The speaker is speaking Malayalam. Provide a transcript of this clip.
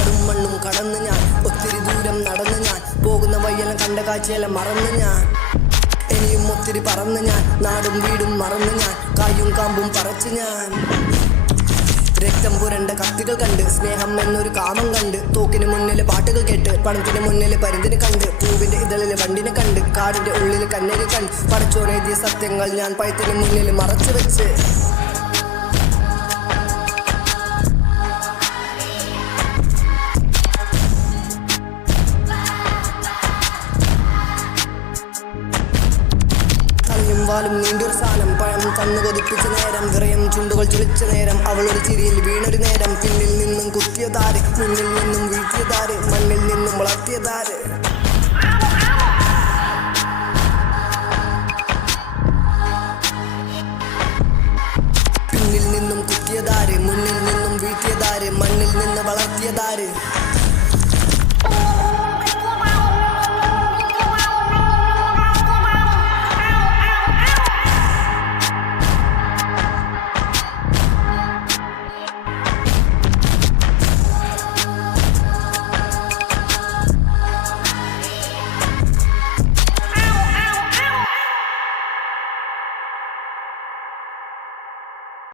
കാടും മണ്ണും കടന്ന് ഞാൻ ഒത്തിരി ദൂരം നടന്ന് ഞാൻ പോകുന്ന വഴിയെല്ലാം കണ്ട കാഴ്ചയെല്ലാം മറന്ന് ഞാൻ ഇനിയും ഒത്തിരി പറന്ന് ഞാൻ നാടും വീടും മറന്ന് ഞാൻ കായും കാമ്പും പറച്ച് ഞാൻ രക്തം പുരണ്ട കത്തികൾ കണ്ട് സ്നേഹം എന്നൊരു കാമം കണ്ട് തോക്കിന് മുന്നിൽ പാട്ടുകൾ കേട്ട് പണത്തിന് മുന്നിൽ പരുന്തിന് കണ്ട് പൂവിന്റെ ഇതളിൽ വണ്ടിനെ കണ്ട് കാടിന്റെ ഉള്ളിൽ കണ്ണീര് കണ്ട് പടച്ചോനെഴുതിയ സത്യങ്ങൾ ഞാൻ പഴത്തിന് മുന്നിൽ മറച്ചു വെച്ച് വാലും നീണ്ടൊരു സാധനം പഴം കണ്ണു കൊതിപ്പിച്ച നേരം വിറയം ചുണ്ടുകൾ ചുളിച്ച നേരം അവളൊരു ചിരിയിൽ വീണൊരു നേരം പിന്നിൽ നിന്നും കുത്തിയതാര് മുന്നിൽ നിന്നും വീഴ്ത്തിയതാര് മണ്ണിൽ നിന്നും വളർത്തിയതാര് പിന്നിൽ നിന്നും കുത്തിയതാര് മുന്നിൽ നിന്നും വീഴ്ത്തിയതാര് മണ്ണിൽ നിന്ന് വളർത്തിയതാര്